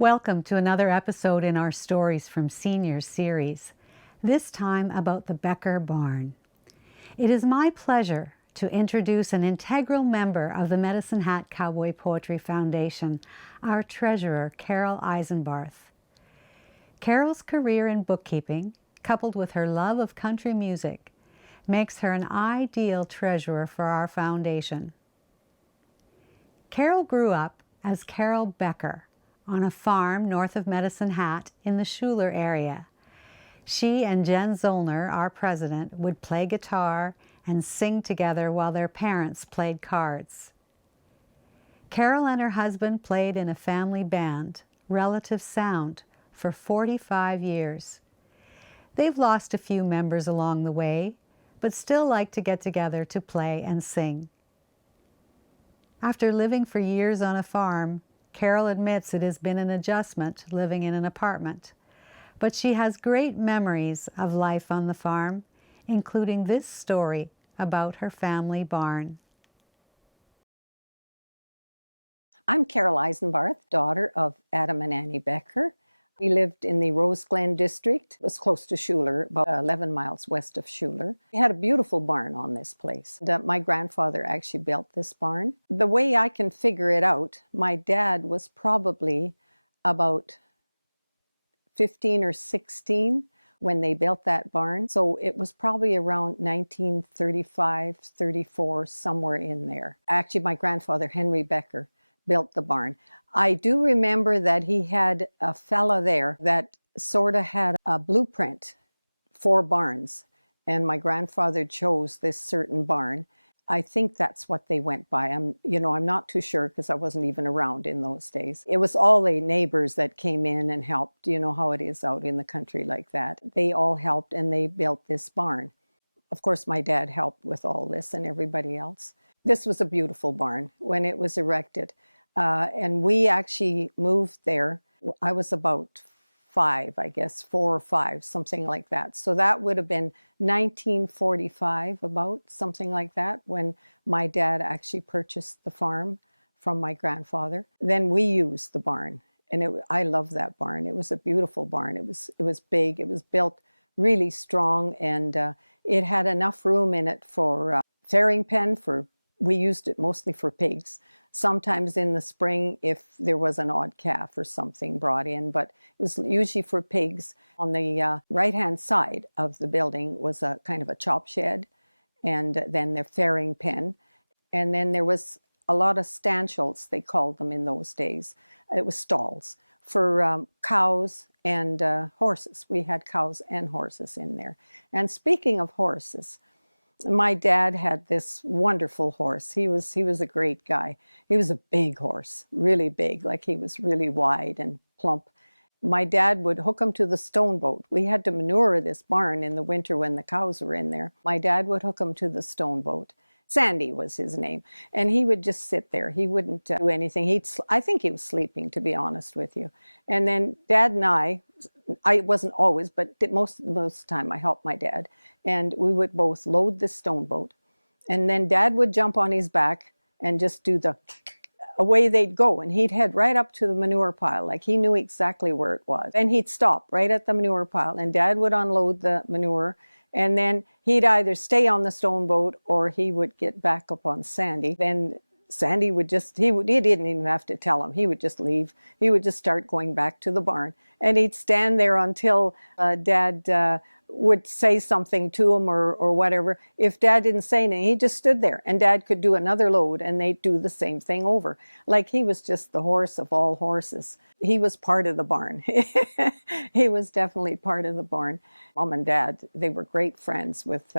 Welcome to another episode in our Stories from Seniors series, this time about the Becker Barn. It is my pleasure to introduce an integral member of the Medicine Hat Cowboy Poetry Foundation, our treasurer, Carol Eisenbarth. Carol's career in bookkeeping, coupled with her love of country music, makes her an ideal treasurer for our foundation. Carol grew up as Carol Becker on a farm north of Medicine Hat in the Schuler area. She and Jen Zollner, our president, would play guitar and sing together while their parents played cards. Carol and her husband played in a family band, Relative Sound, for 45 years. They've lost a few members along the way, but still like to get together to play and sing. After living for years on a farm, Carol admits it has been an adjustment living in an apartment, but she has great memories of life on the farm, including this story about her family barn. I'm Carol Eisenbarth, daughter of Adam and Annie Becker. We lived in the Rose Glen district. It was close to Schuler, about 11 miles west of Schuler. We had a beautiful barn on this place. My grandfather actually built this barn. The way I can figure it out, my dad was probably about 15 or 16 when they built that barn. So it was probably around 1935, 34, somewhere in there. Actually, my grandfather, Henry Becker, built the barn. I do remember that he had a fella there that sort of had a blueprint for barns, and my grandfather chose this certain barn. I think that's what they went by. I'm not too sure because I wasn't even around in those days. It was all the neighbors that came in and helped. You know how it is out in the country like that. They all helped and they built this barn. Of course, my dad helped with all this and everybody else. This was a beautiful barn when it was erected. And we actually moved there. I was about 5, I guess, 4 or 5, something like that. So that would have been 1945, about something like that, when my dad actually purchased the farm from my grandfather. Then we used the barn, and I love that barn. It was a beautiful barn. It was big. It was built really strong, and it had enough room in it for farrowing pen. We used it mostly for pigs. Sometimes in the spring if there was an odd calf or something brought in, but it was usually for pigs. On the right-hand side of the building was a kind of a chop shed, and then the farrowing pen. And then there was a lot of stanchions, they called them in those days. It was stalls for cows and horses. We had cows and horses in there. And speaking of horses, my dad had this wonderful horse. He was a great guy. He was a big horse, really big, like he was really wide and plump. My dad would hook him to the stone boat. We had to manure this barn in the winter when the cows were in there. My dad would hook him to the stone boat. Sandy was his name. And he would just sit there. He wouldn't do anything. I think he was sleeping, to be honest with you. And then Dad and I wasn't always, but most of the time I helped my dad. And we would both load the stone boat. And then Dad would jump on his back and just do away they'd go. And he'd head right up to the manure pile, like he knew exactly where it was. And he'd stop right at the manure pile, and Dad would unload the manure. And then he'd either stay on the stone boat or he would get back up on Sandy. Then Sandy would he didn't even have to tell him. He would just leave. He would just start going back to the barn. And he'd stand there until Dad would say something to him or whatever. If Dad didn't say anything, he just stood there, and Dad could do another load and they'd do the same thing over. Like he was just the horse of all horses. He was part of the barn. He was definitely part of the barn. Mom and Dad, they were great friends with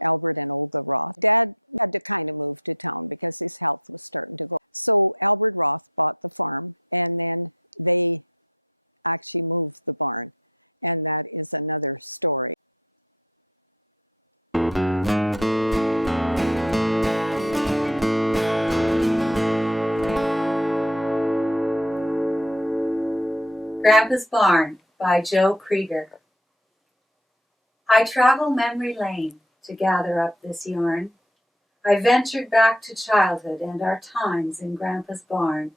Albert and Olga Roth. Dad had to kind of move to town because his health was starting to go. So Albert Roth bought the farm, and then they actually moved the barn. And that is another story. Grandpa's Barn by Joe Krieger. I travel memory lane to gather up this yarn. I ventured back to childhood and our times in Grandpa's barn.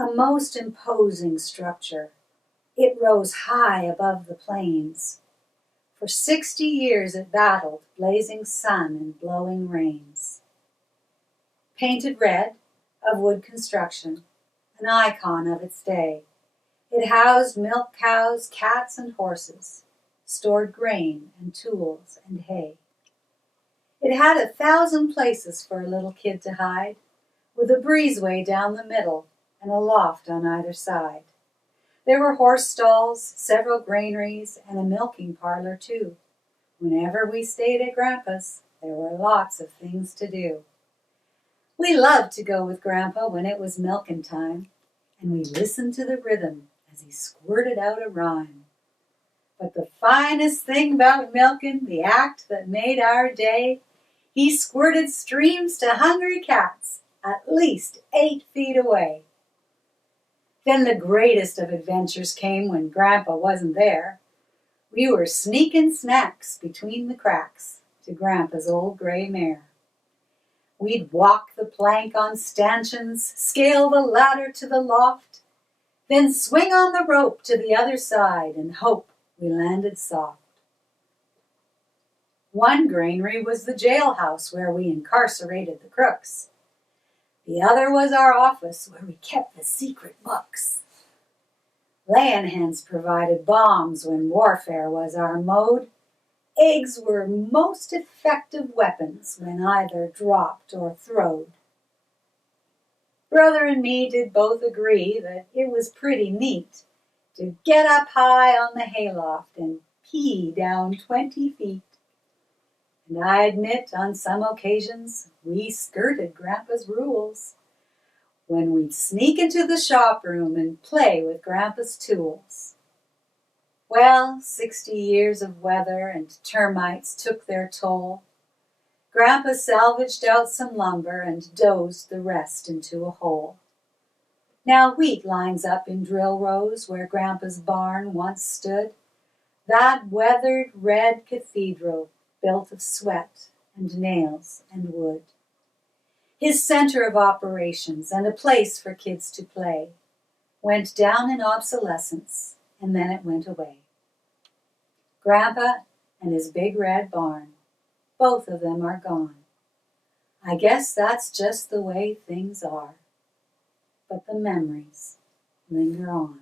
A most imposing structure. It rose high above the plains. For 60 years it battled blazing sun and blowing rains. Painted red, of wood construction, an icon of its day, it housed milk cows, cats, and horses, stored grain and tools and hay. It had 1,000 places for a little kid to hide, with a breezeway down the middle and a loft on either side. There were horse stalls, several granaries, and a milking parlor too. Whenever we stayed at Grandpa's, there were lots of things to do. We loved to go with Grandpa when it was milking time, and we listened to the rhythm as he squirted out a rhyme. But the finest thing about milking, the act that made our day, he squirted streams to hungry cats at least 8 feet away. Then the greatest of adventures came when Grandpa wasn't there. We were sneaking snacks between the cracks to Grandpa's old gray mare. We'd walk the plank on stanchions, scale the ladder to the loft, then swing on the rope to the other side and hope we landed soft. One granary was the jailhouse where we incarcerated the crooks. The other was our office where we kept the secret books. Laying hens provided bombs when warfare was our mode. Eggs were most effective weapons when either dropped or throwed. Brother and me did both agree that it was pretty neat to get up high on the hayloft and pee down 20 feet. And I admit on some occasions we skirted Grandpa's rules when we'd sneak into the shop room and play with Grandpa's tools. Well, 60 years of weather and termites took their toll. Grandpa salvaged out some lumber and dozed the rest into a hole. Now wheat lines up in drill rows where Grandpa's barn once stood, that weathered red cathedral built of sweat and nails and wood. His center of operations and a place for kids to play went down in obsolescence, and then it went away. Grandpa and his big red barn, both of them are gone. I guess that's just the way things are. But the memories linger on.